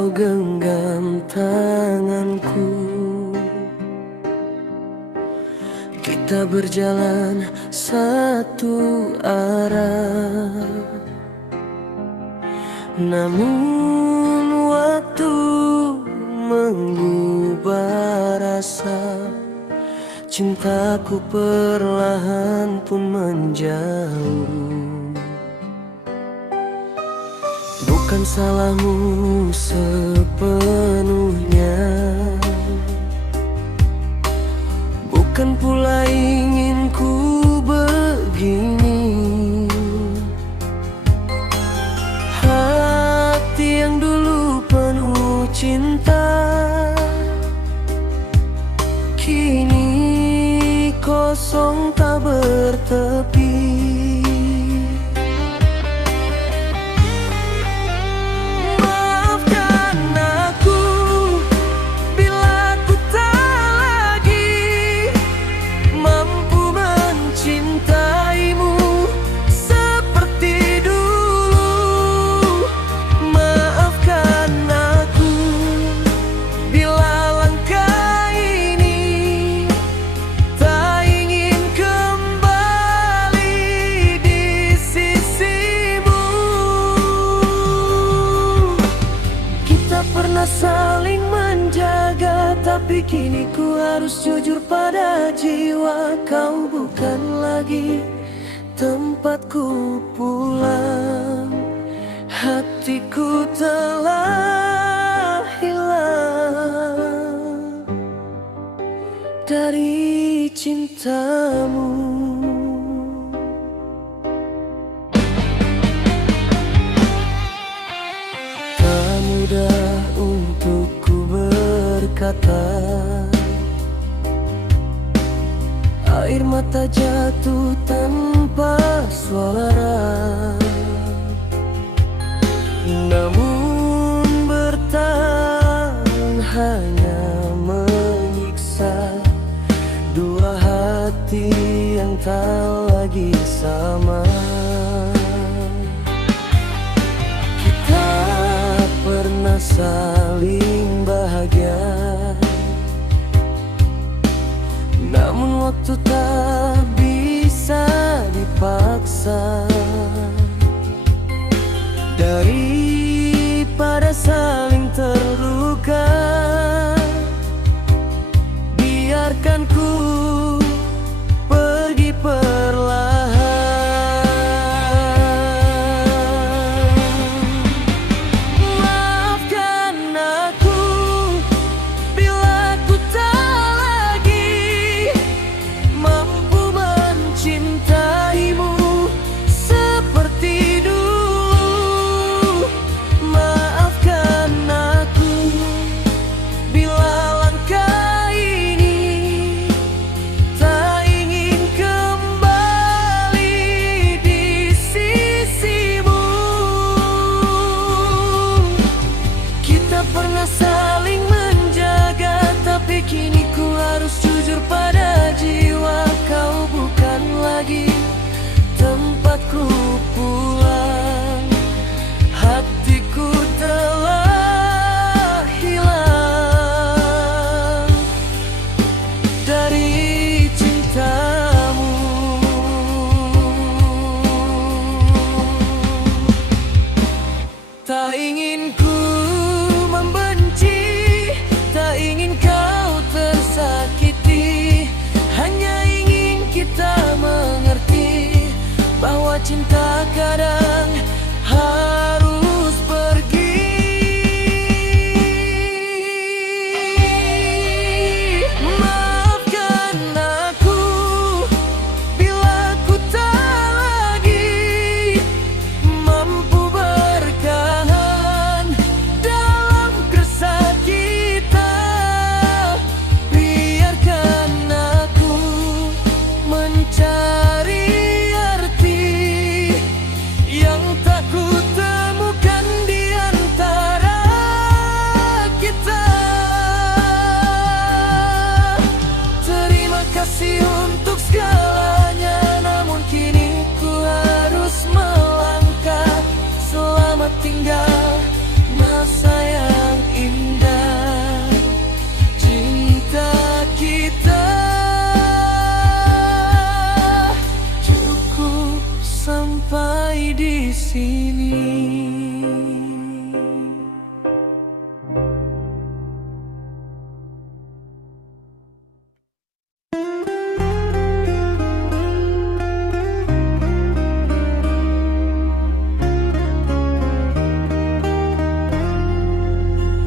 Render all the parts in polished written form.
kau genggam tanganku. Kita berjalan satu arah, namun waktu mengubah rasa. Cintaku perlahan pun menjauh. Bukan salahmu sepenuhnya, bukan pula inginku begini. Hati yang dulu penuh cinta, kini kosong tak bertepi. Saling menjaga, tapi kini ku harus jujur pada jiwa. Kau bukan lagi tempatku pulang, hatiku telah hilang dari cintamu. Tak mudah untukku berkata, air mata jatuh tanpa suara. Namun bertahan hanya menyiksa dua hati yang tak lagi sama. Saling bahagia, namun waktu tak bisa dipaksa. Daripada saling terluka, biarkan ku pergi perlahan.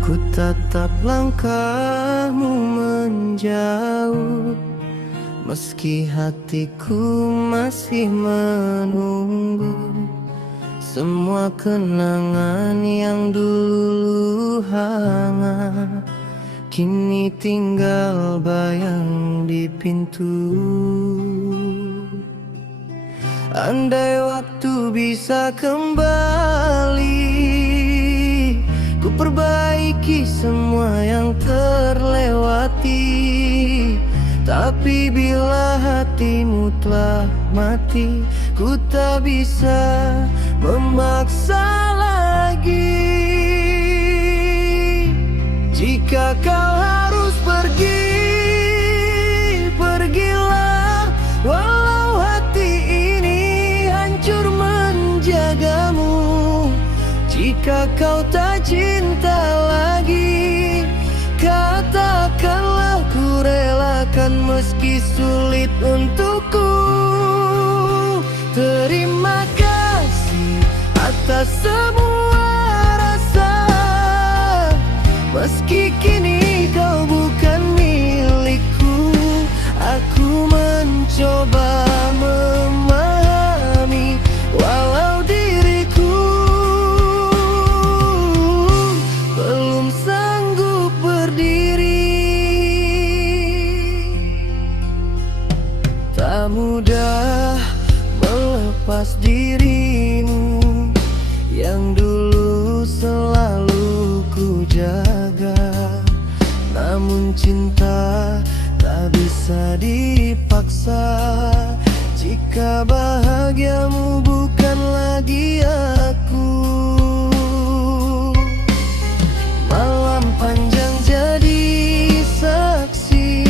Ku tatap langkahmu menjauh, meski hatiku masih menunggu. Semua kenangan yang dulu hangat kini tinggal bayang di pintu. Andai waktu bisa kembali, ku perbaiki semua yang terlewati. Tapi bila hatimu telah mati, ku tak bisa memaksa lagi. Jika kau harus pergi, pergilah, walau hati ini hancur menjagamu. Jika kau tak cinta lagi, katakanlah, ku relakan meski sulit untukku. Terima kasih atas semua rasa, meski kini kau bukan milikku. Aku mencoba memahami, walau diriku belum sanggup berdiri. Tak mudah melepas dirimu yang dulu selalu ku jaga. Namun cinta tak bisa dipaksa, jika bahagiamu bukan lagi aku. Malam panjang jadi saksi,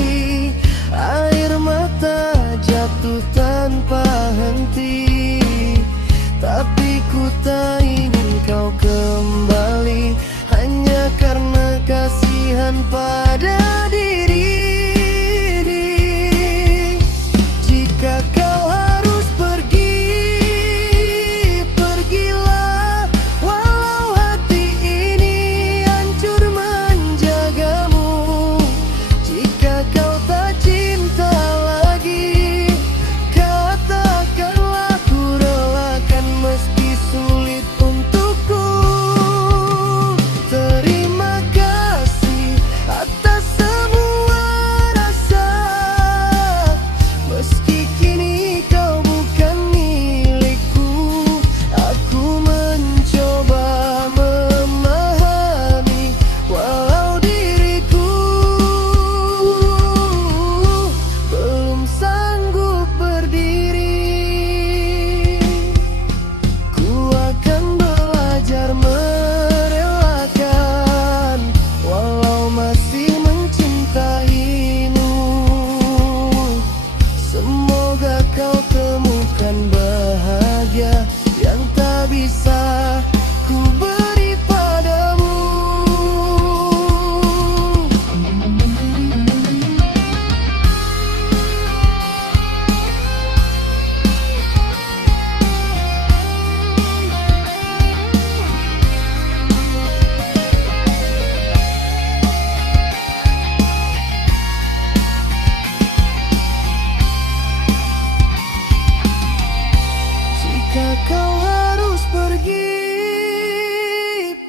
air mata jatuh tanpa henti. Tapi ku tak ingin kau kembali, hanya karena kasihan pada diri. Jika kau harus pergi, pergilah, walau hati ini hancur menjagamu. Jika kau tak cinta lagi, katakanlah, ku relakan meski sulit untukku. Terima kasih atas semua rasa, meski kini kau bukan milikku. Aku mencoba memahami, walau diriku belum sanggup berdiri. Ku akan belajar merelakan, walau masih mencintaimu. Semoga kau temukan bahagia yang tak bisa ku beri padamu. Jika kau harus pergi,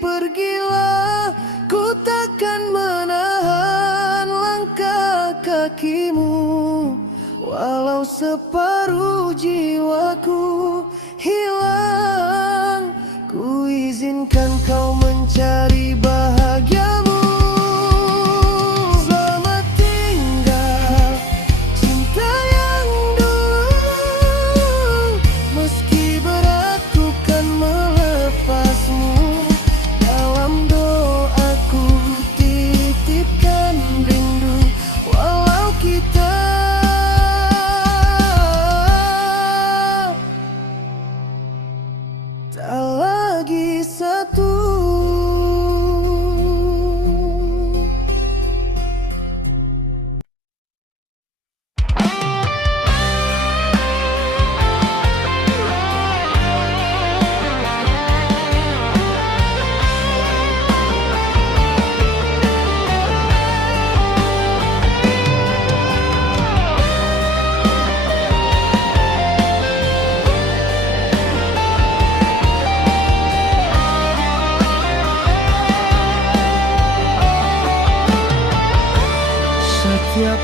pergilah, ku takkan menahan langkah kakimu. Walau separuh jiwaku hilang, ku izinkan kau mencari bahagiamu. Selamat tinggal, cinta yang dulu, meski berat ku kan melepasmu. Dalam doaku titipkan rindu, walau kita tak lagi satu.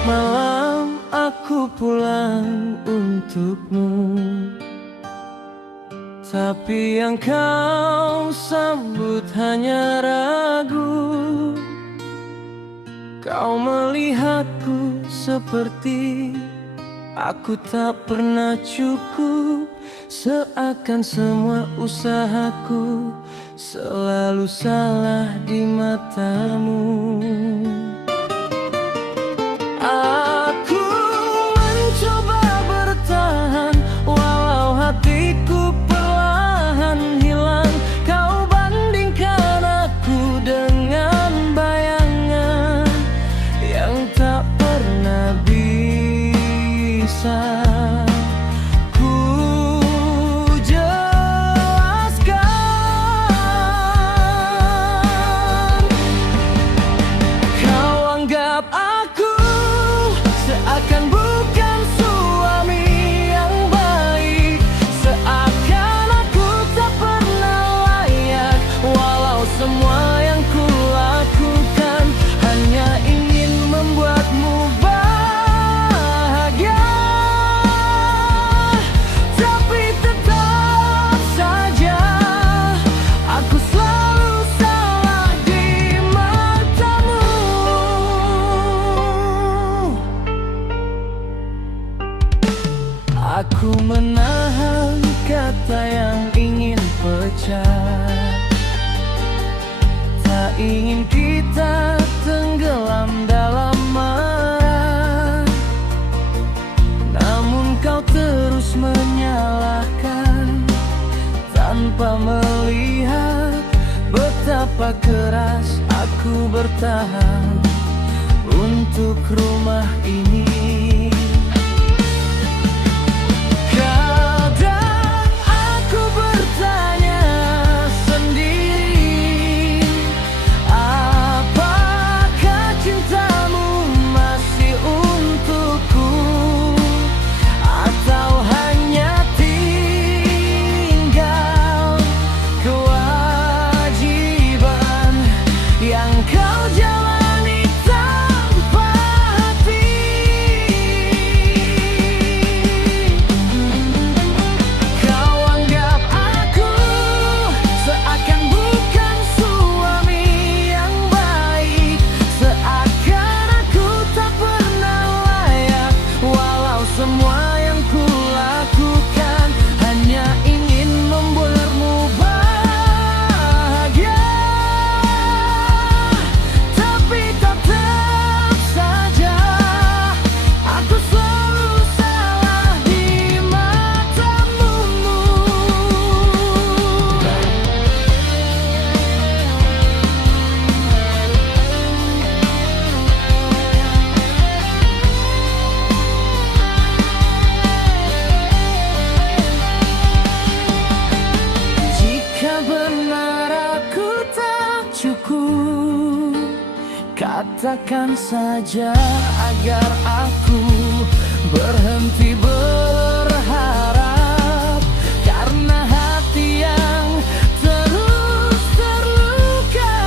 malam aku pulang untukmu, tapi yang kau sambut hanya ragu. Kau melihatku seperti aku tak pernah cukup, seakan semua usahaku selalu salah di matamu. Aku mencoba bertahan walau hatiku perlahan hilang. Kau bandingkan aku dengan bayangan yang tak pernah bisa aku menahan kata yang ingin pecah. Tak ingin kita tenggelam dalam marah, namun kau terus menyalahkan tanpa melihat betapa keras aku bertahan untuk rumah ini. Katakan saja agar aku berhenti berharap, karena hati yang terus terluka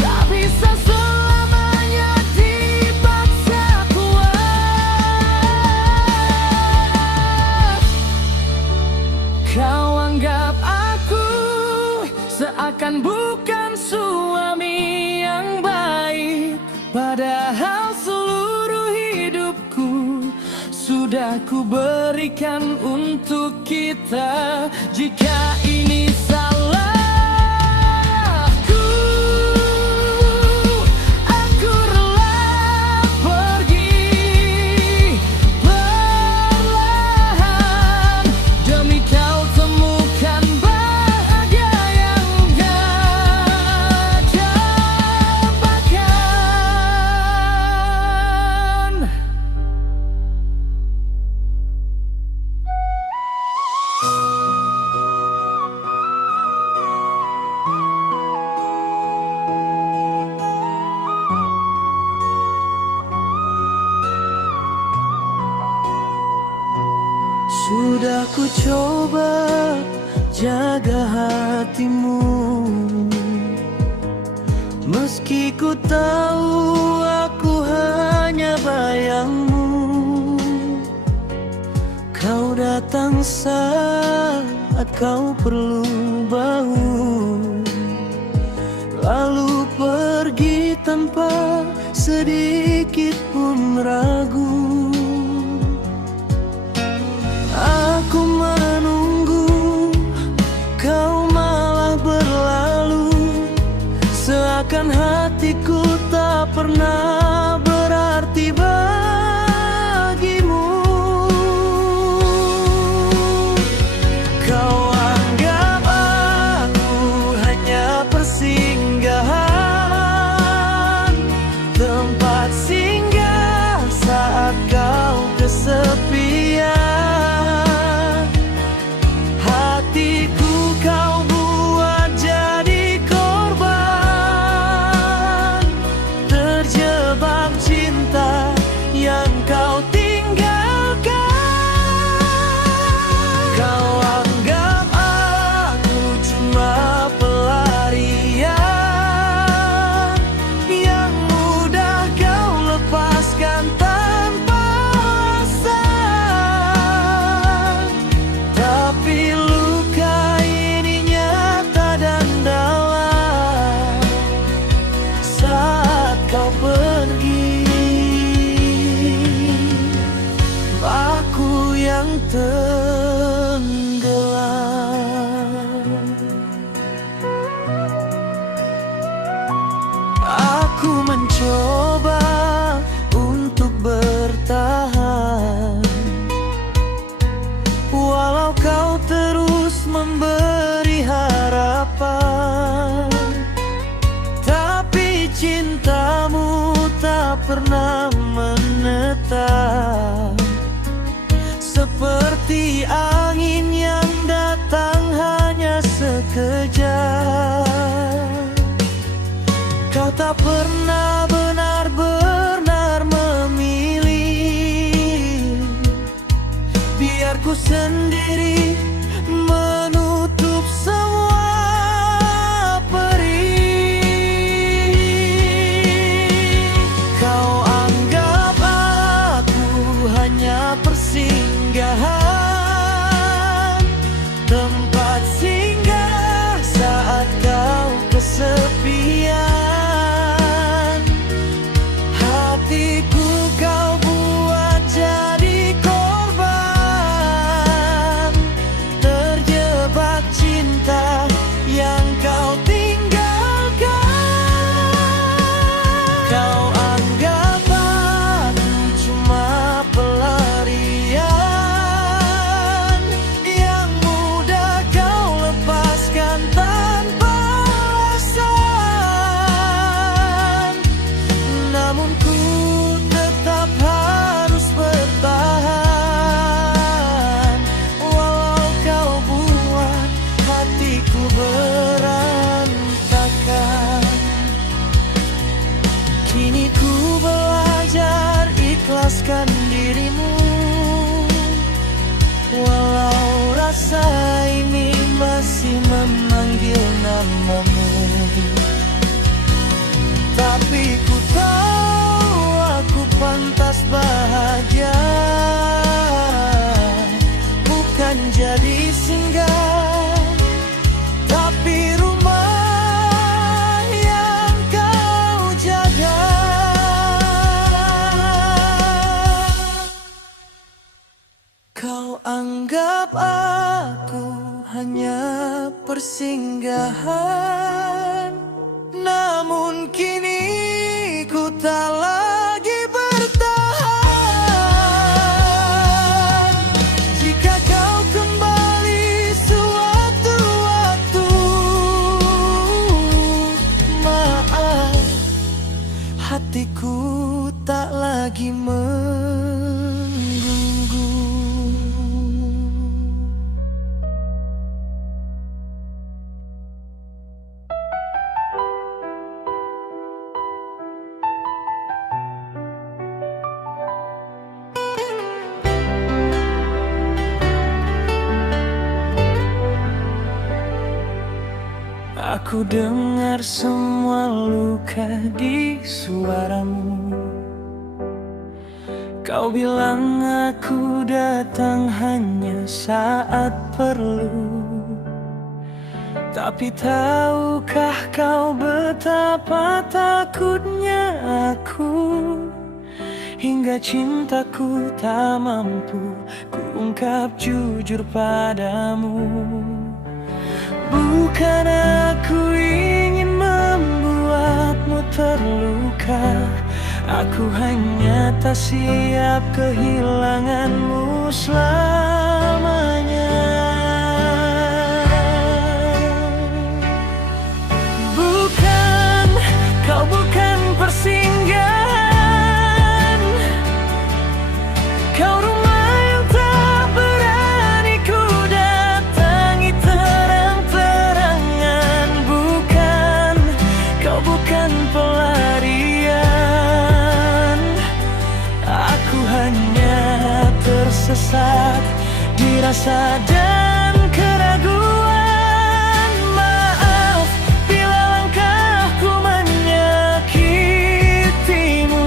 tak bisa selamanya dipaksa kuat. Kau anggap aku seakan bukan suami yang baik, padahal seluruh hidupku sudah ku berikan untuk kita. Jika ini salahku, aku rela pergi perlahan demi kau temukan bahagia yang gak dapatkan. Sudah ku coba jaga hatimu, meski ku tahu aku datang saat kau perlu bahu, lalu pergi tanpa sedikit pun ragu. Aku menunggu, kau malah berlalu, seakan hatiku tak pernah berarti bagimu. Kau anggap aku hanya persinggahan, tempat singgah saat kau kesepian. Hatiku kau buat jadi korban, terjebak cinta yang kau tinggalkan. Kau anggap aku cuma pelarian yang mudah kau lepaskan tanpa alasan. Tapi luka ini nyata dan dalam saat kau pergi. Aku yang tenggelam. Aku mencoba untuk bertahan, walau kau terus memberi harapan. Tapi cintamu tak pernah menetap, seperti angin yang datang hanya sekejap. Kau tak pernah benar-benar memilih, biar ku sendiri menutup semua perih. Kau anggap aku hanya persinggahan, tempat singgah saat kau kesepian. Hatiku kau buat jadi korban, terjebak cinta yang kau tinggalkan. Kau anggap aku cuma pelarian yang mudah kau lepaskan tanpa alasan. Namun ku tetap harus bertahan, walau kau buat hatiku berantakan. Kini ku belajar ikhlaskan dirimu, walau rasa ini masih memanggil namamu. Tapi ku tahu aku pantas bahagia, bukan jadi singgah, tapi rumah yang kau jaga. Kau anggap aku hanya persinggahan, namun kini ku tak lagi bertahan. Jika kau kembali suatu waktu, maaf, hatiku tak lagi menunggu. Aku dengar semua luka di suaramu. Kau bilang aku datang hanya saat perlu, tapi tahukah kau betapa takutnya aku, hingga cintaku tak mampu kuungkap jujur padamu. Bukan aku ingin membuatmu terluka, aku hanya tak siap kehilanganmu selamanya. Bukan, kau bukan persinggahan, kau rumah yang tak berani ku datangi terang-terangan. Bukan, kau bukan pelarian, aku hanya tersesat di rasa dan keraguan. Maaf bila langkahku menyakitimu,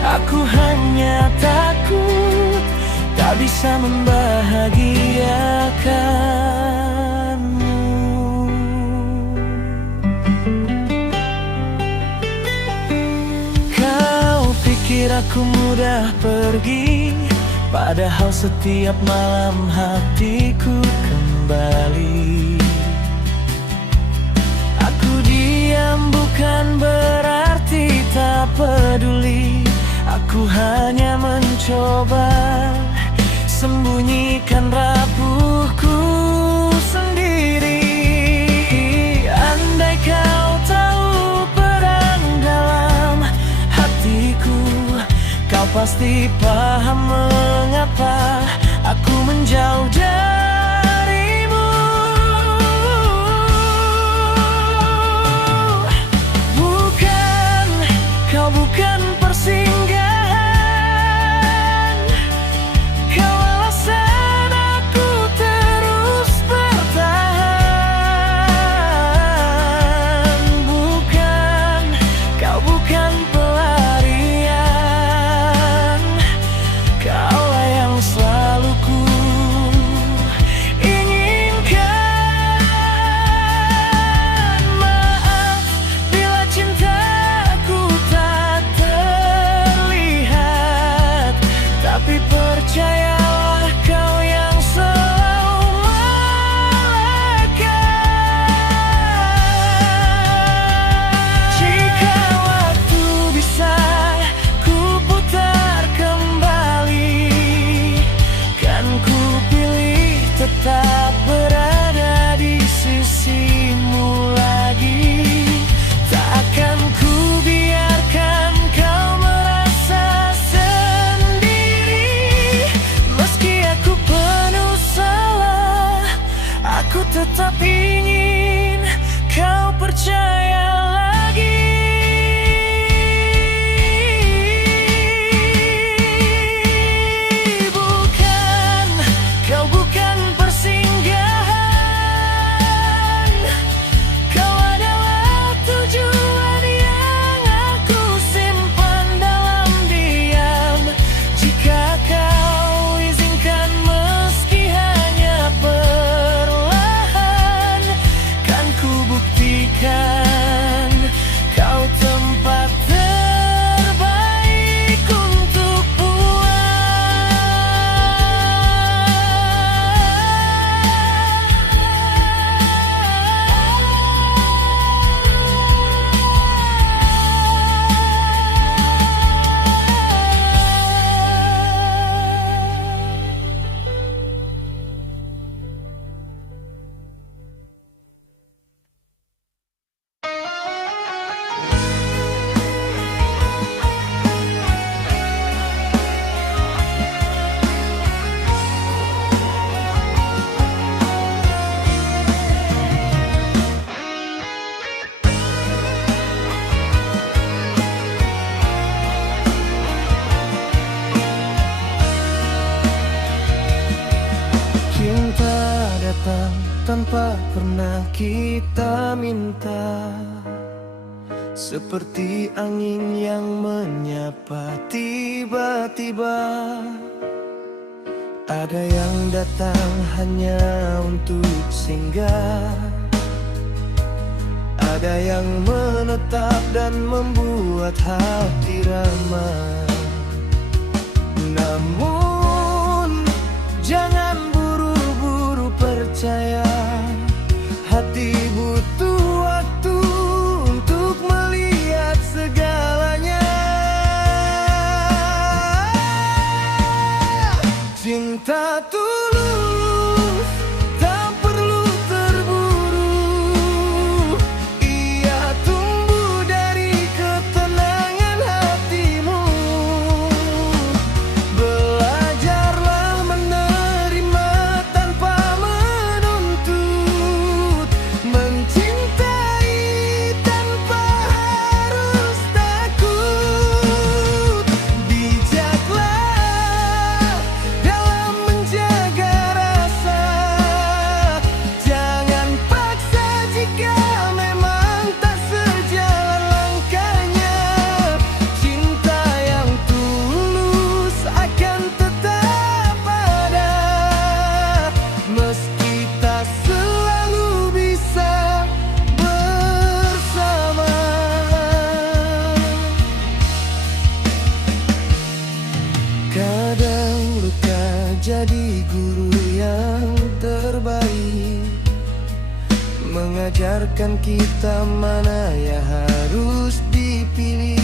aku hanya takut tak bisa membahagiakanmu. Kau pikir aku mudah pergi, padahal setiap malam hatiku kembali. Aku diam bukan berarti tak peduli, aku hanya mencoba sembunyikan rapuhku sendiri. Andai kau tahu perang dalam hatiku, kau pasti paham mengapa aku menjauh darimu. Bukan, kau bukan persinggahan, kau alasan aku terus bertahan. Bukan, kau bukan pelarian, kaulah yang selalu ku inginkan. Maaf bila cintaku tak terlihat, tapi percayalah kau yang selalu melekat. Jika waktu bisa ku putar kembali, kan ku pilih tetap berada di sisimu lagi. Takkan ku biarkan kau merasa sendiri. Meski aku penuh salah, aku tetap ingin kau percaya lagi. Bukan, kau bukan persinggahan, kau adalah tujuan yang aku simpan dalam diam. Jika kau izinkan meski hanya perlahan, kan ku buktikan kau tempat terbaik untuk pulang. tanpa pernah kita minta. seperti angin yang menyapa tiba-tiba. Ada yang datang hanya untuk singgah, ada yang menetap dan membuat hati ramah. Namun jangan buru-buru percaya, hati butuh waktu untuk melihat segalanya. Cinta tulus tak perlu terburu, ia tumbuh dari ketenangan hatimu. Belajarlah menerima tanpa menuntut, mencintai tanpa harus takut. Bijaklah dalam menjaga rasa, jangan paksa jika memang tak sejalan langkahnya. Cinta yang tulus akan tetap ada, meski tak selalu bisa bersama. Kadang luka jadi guru yang terbaik, mengajarkan kita mana yang harus dipilih.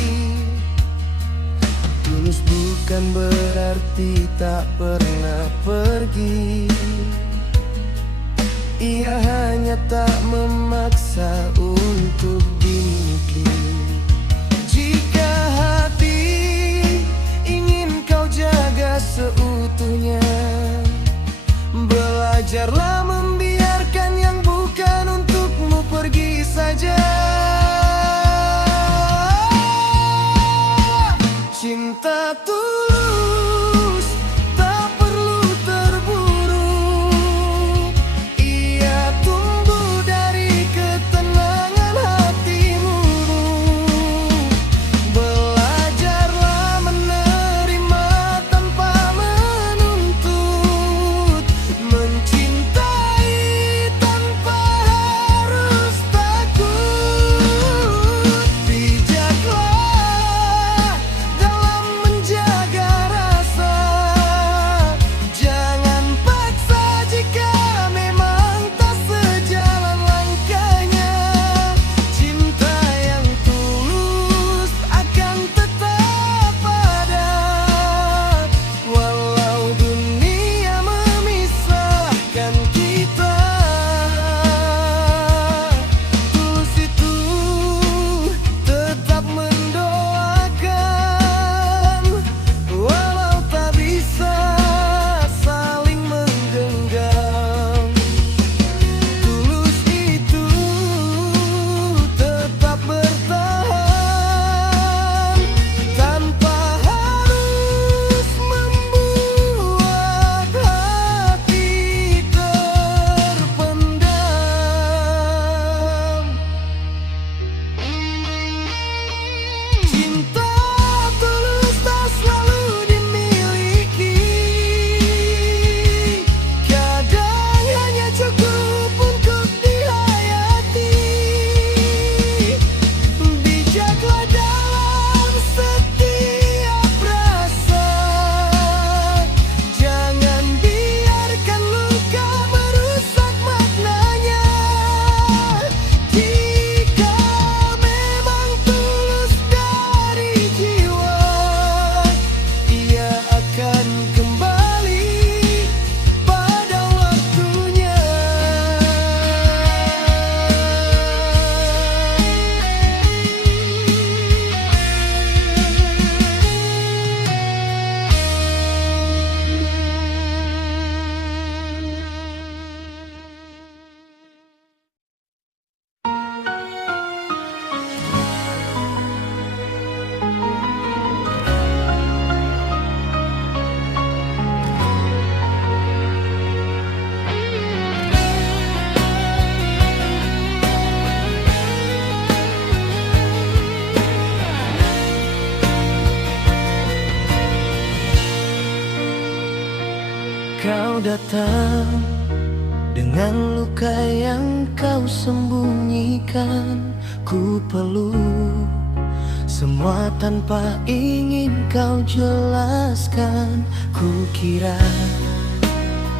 Tulus bukan berarti tak pernah pergi, ia hanya tak memaksa untuk dimiliki. Jika hati ingin kau jaga seutuhnya, belajarlah membiarkan yang bukan untukmu pergi saja. Cinta tulus tak perlu terburu, ia tumbuh dari ketenangan Kau datang dengan luka yang kau sembunyikan. Ku peluk semua tanpa ingin kau jelaskan. Ku kira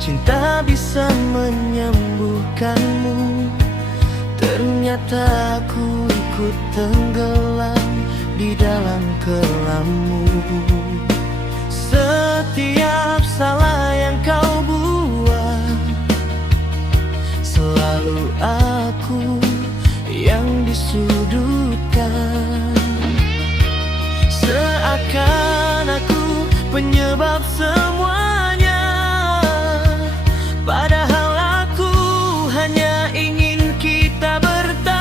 cinta bisa menyembuhkanmu, ternyata aku ikut tenggelam di dalam kelammu. Setiap salah yang kau buat, selalu aku yang disudutkan. Seakan aku penyebab semuanya, padahal aku hanya ingin kita bertahan.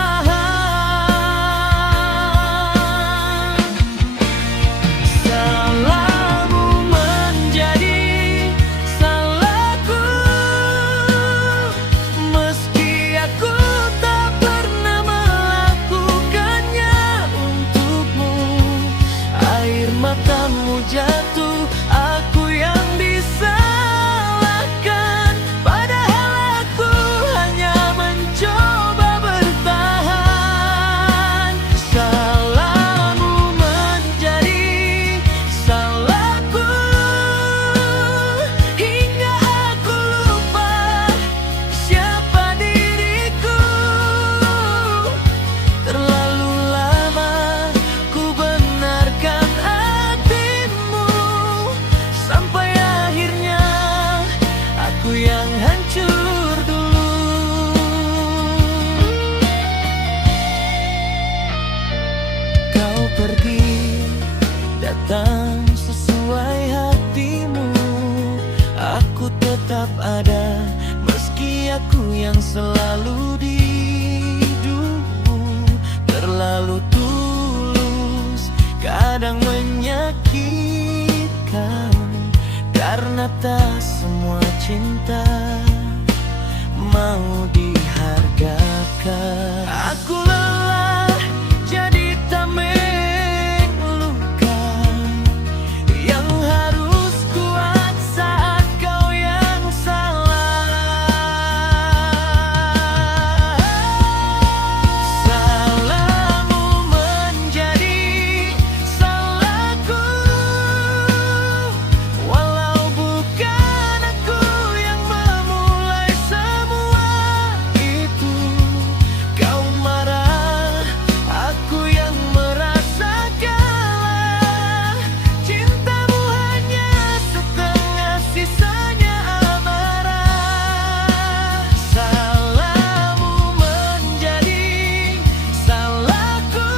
Salahmu menjadi salahku, meski aku tak pernah melakukannya untukmu. Air matamu jatuh, aku yang disalahkan, padahal aku hanya mencoba bertahan. Salahmu menjadi salahku, hingga aku lupa siapa diriku. Terlalu lama ku benarkan hatimu, sampai akhirnya aku yang hancur dulu. Kau pergi, datang sesuai hatimu. Aku tetap ada, meski aku yang selalu di hidupmu. Terlalu tulus, kadang menyakitkan, karena tak semua cinta mau dihargakan. Aku lelah jadi tameng luka yang harus kuat saat kau yang salah. Salahmu menjadi salahku, walau bukan aku yang memulai semua itu. Kau marah, aku yang merasa kalah. Cintamu hanya setengah, sisanya amarah. Salahmu menjadi salahku,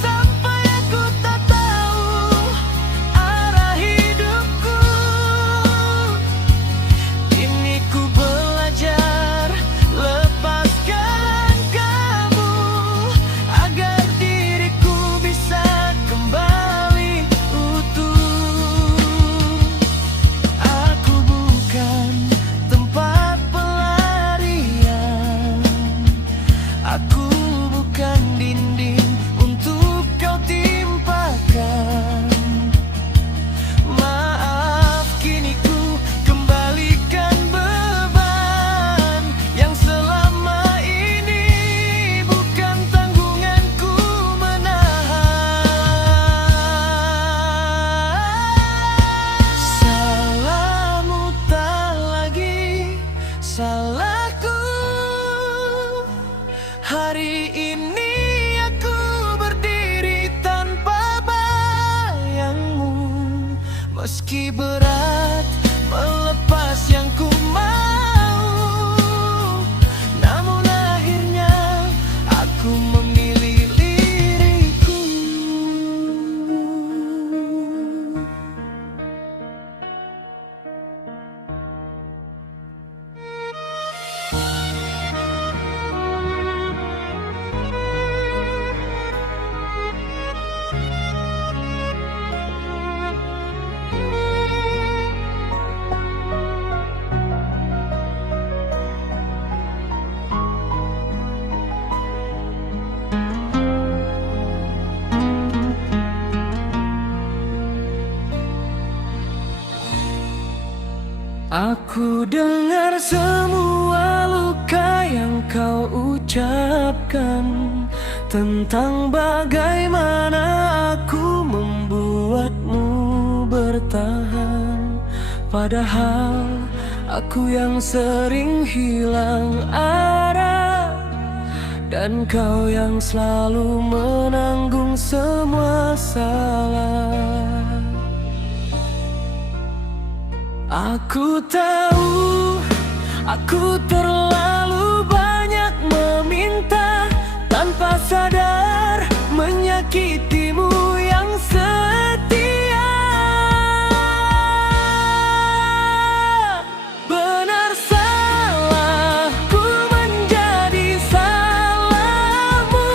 sampai aku tak tahu arah hidupku. Kini ku belajar lepaskan kamu, agar diriku bisa kembali utuh. Aku bukan tempat pelarian, aku bukan dinding untuk kau timpakan. Maaf, kini ku kembalikan beban yang selama ini bukan tanggunganku menahan. Salahmu tak lagi salahku. Hari ini aku berdiri tanpa bayangmu, meski berat melepas yang ku mau, namun akhirnya aku memilih diriku. Aku dengar semua luka yang kau ucapkan tentang bagaimana aku membuatmu bertahan. Padahal aku yang sering hilang arah, dan kau yang selalu menanggung semua salah. Aku tahu, aku terlalu banyak meminta, tanpa sadar menyakitimu yang setia. Benar salahku menjadi salahmu,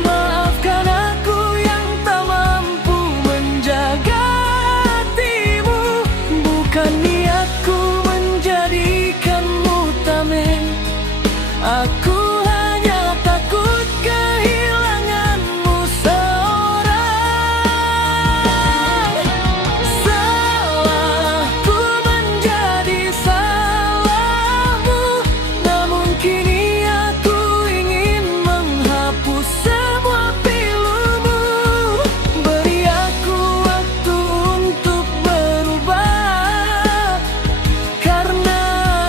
maafkan aku yang tak mampu menjaga hatimu. Bukan niatku menjadikanmu tameng, aku hanya takut kehilanganmu seorang. Salahku menjadi salahmu, namun kini aku ingin menghapus semua pilumu. Beri aku waktu untuk berubah, karena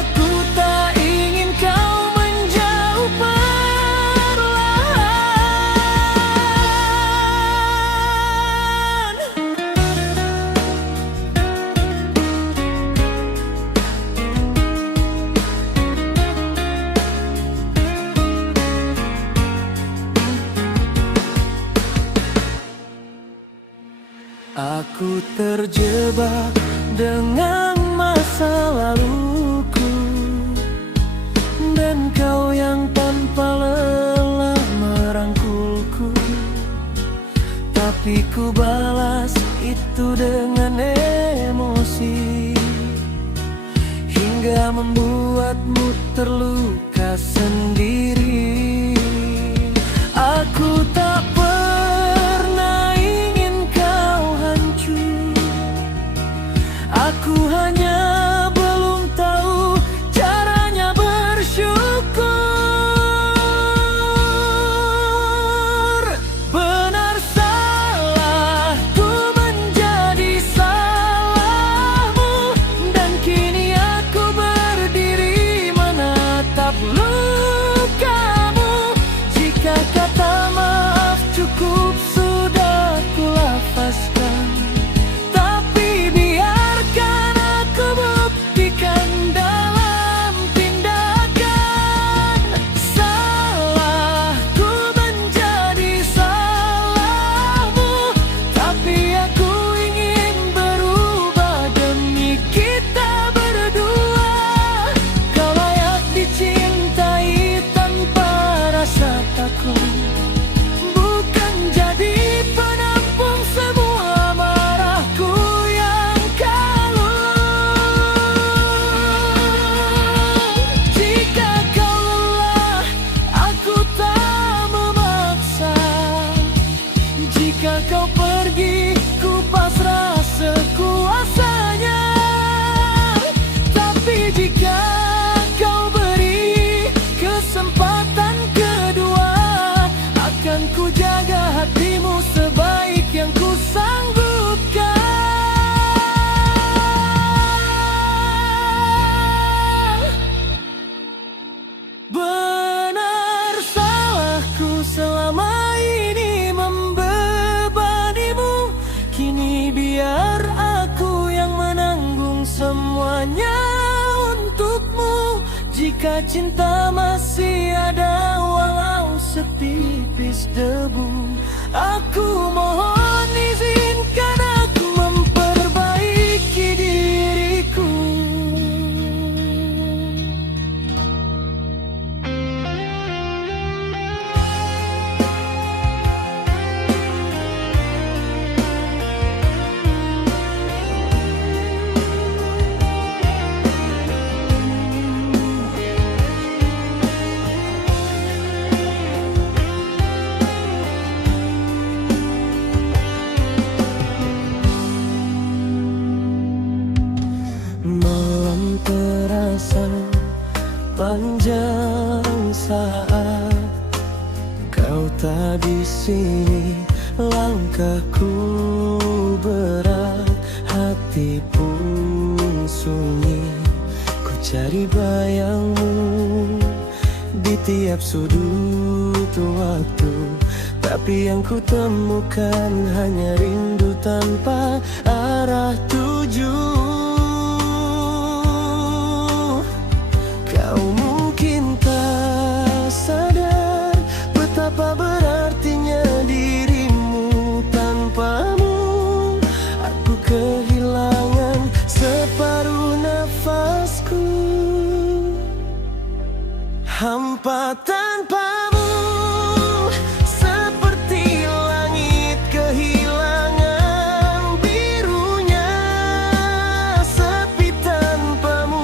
aku tak ingin kau menjauh perlahan. Aku terjebak dengan masa laluku, dan kau yang tanpa lelah merangkulku. Tapi ku balas itu dengan emosi, hingga membuatmu terluka sendiri. Aku tak pernah ingin kau hancur, aku hanya belum tahu caranya bersyukur. Benar salahku menjadi salahmu, dan kini aku berdiri menatap lukamu. Jika kata maaf cukup sudah kulafazkan, tapi biarkan aku buktikan dalam tindakan. Salahku menjadi salahmu, tapi aku ingin berubah demi kita berdua. Kau layak dicintai tanpa rasa takut, bukan jadi penampung semua marahku yang kalu. Jika kau lelah, aku tak memaksa. Jika kau pergi, ku pasrah sekuasanya. Tapi jika kau beri kesempatan kedua, akan ku jaga hatimu sebaik yang ku sanggupkan. Benar salahku selama ini membebanimu, kini biar aku yang menanggung semuanya untukmu. Jika cinta masih ada walau setipis debu, aku mohon izinkan aku memperbaiki diriku. tak di sini, langkahku berat, hati pun sunyi. Ku cari bayangmu di tiap sudut waktu, tapi yang ku temukan hanya rindu tanpa arah tuju. Kau mungkin tak sadar betapa berartinya dirimu. Tanpamu aku kehilangan separuh nafasku. Hampa tanpamu seperti langit kehilangan birunya. Sepi tanpamu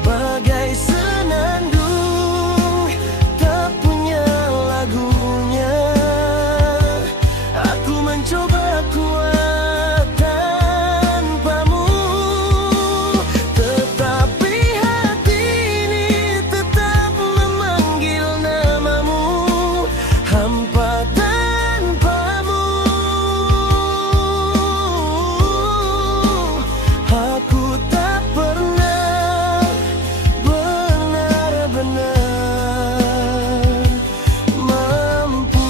bagai senandung tak punya lagunya. Aku mencoba kuat tanpamu, tetapi hati ini tetap memanggil namamu. Hampa tanpamu aku tak pernah benar-benar mampu.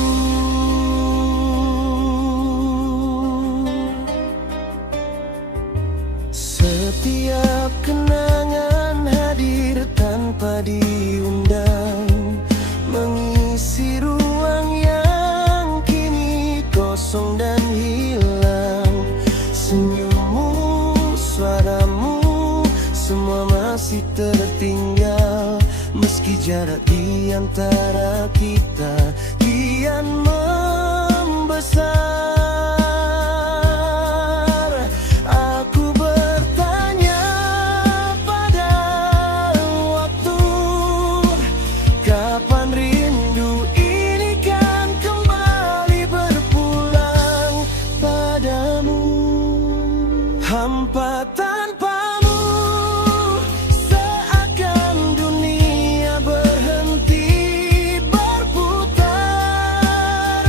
Setiap kenangan hadir tanpa diundang, mengisi ruang yang kini kosong dan hilang. Senyummu, suaramu, semua masih tertinggal. Meski jarak di antara kita kian membesar, aku bertanya pada waktu, kapan rindu ini kan kembali berpulang padamu. Hampa tanpamu seakan dunia berhenti berputar.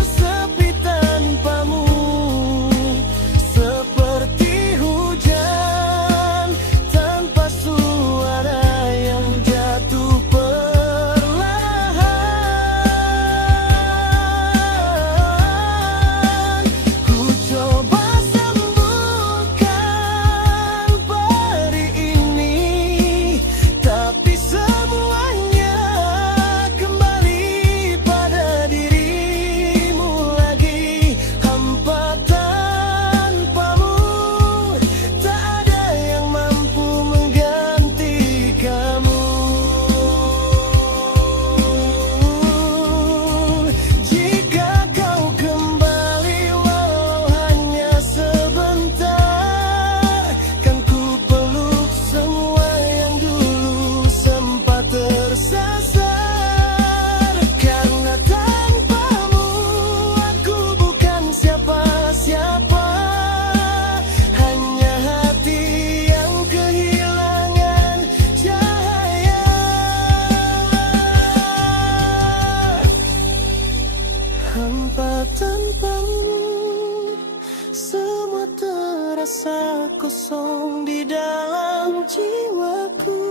Sepi tanpamu seperti hujan tanpa suara yang jatuh perlahan. Ku coba sembuhkan peri ini, tapi semuanya kembali pada dirimu lagi. Hampa tanpamu tak ada yang mampu mengganti kamu. Jika kau kembali walau hanya sebentar, kan ku peluk semua yang dulu sempat tersasar. Karena tanpamu aku bukan siapa-siapa, hanya hati yang kehilangan cahaya. Hampa tanpamu semua terasa kosong di dalam jiwaku.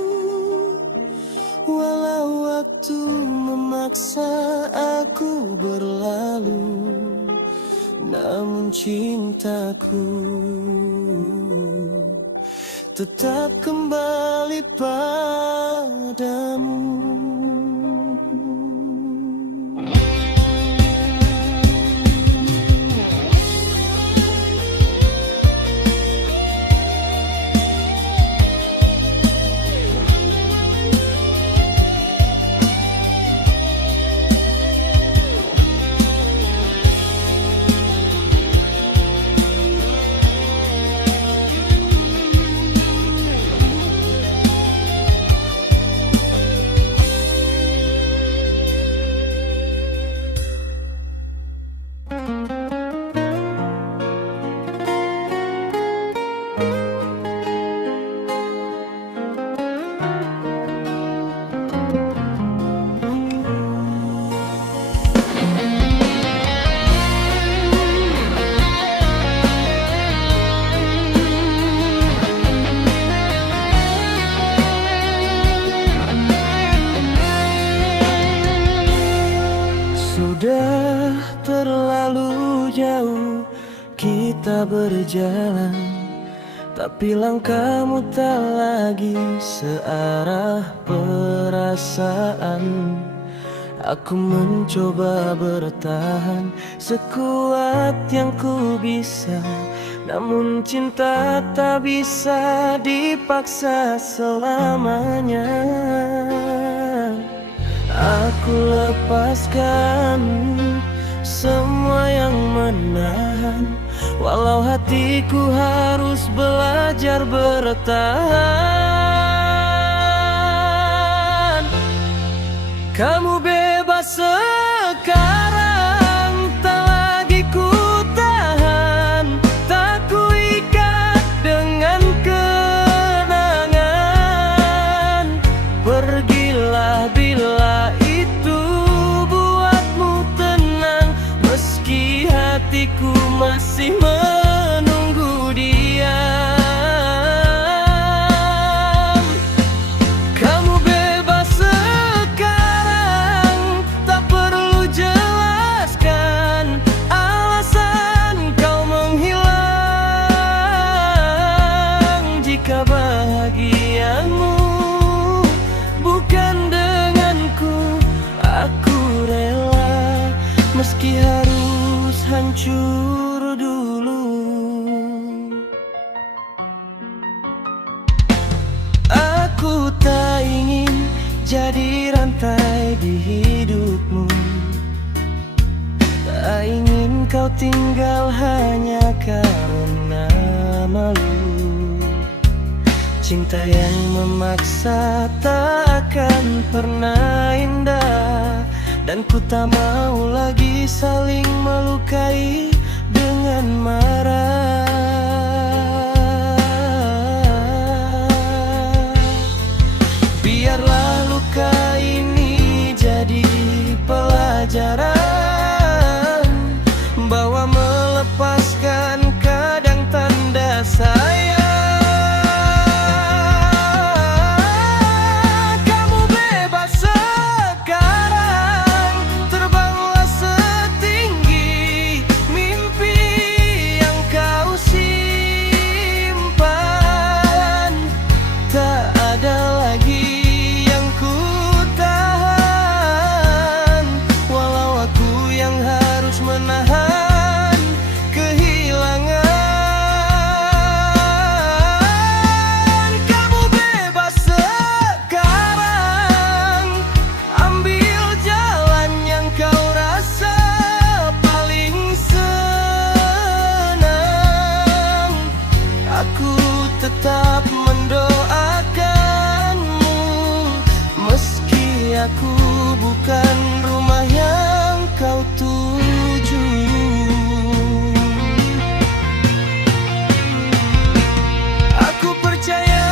Walau waktu memaksa aku berlalu, namun cintaku tetap kembali padamu. Sudah terlalu jauh kita berjalan, tapi langkahmu tak lagi searah perasaan. Aku mencoba bertahan sekuat yang ku bisa, namun cinta tak bisa dipaksa selamanya. Aku lepaskan semua yang menahan, walau hatiku harus belajar bertahan. Kamu bebas sekarang, tak lagi ku tahan, tak ku ikat dengan kenangan. Pergilah bila itu buatmu tenang, meski hatiku masih menunggu dia. Kamu bebas sekarang, tak perlu jelaskan alasan kau menghilang. Jika bahagiamu bukan denganku, aku rela meski harus hancur dulu. Aku tak ingin jadi rantai di hidupmu, tak ingin kau tinggal hanya karena malu. Cinta yang memaksa tak akan pernah indah, dan ku tak mau lagi saling melukai dengan marah. Biarlah luka ini jadi pelajaran, bahwa melepaskan kadang tanda sayang. Kamu bebas sekarang, terbanglah setinggi mimpi yang kau simpan. Tak ada lagi yang ku tahan, walau aku yang harus menahan kehilangan. Kamu bebas sekarang, ambil jalan yang kau rasa paling senang. Aku tetap mendoakanmu, meski aku bukan rumah yang kau tuju. Aku percaya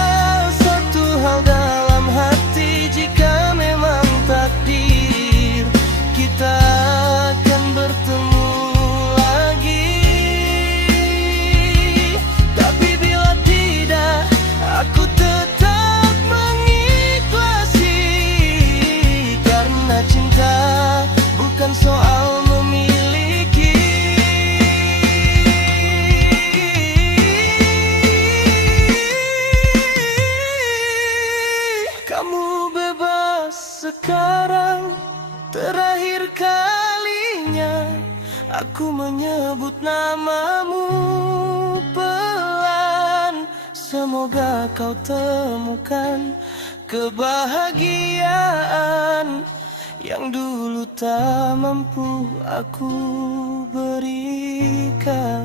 satu hal dalam hati, jika memang takdir kita akan bertemu lagi. Tapi bila tidak, aku tetap mengikhlasi, karena cinta bukan soal memiliki. Kamu bebas sekarang, terakhir kalinya aku menyebut namamu pelan. Semoga kau temukan kebahagiaan yang dulu tak mampu aku berikan.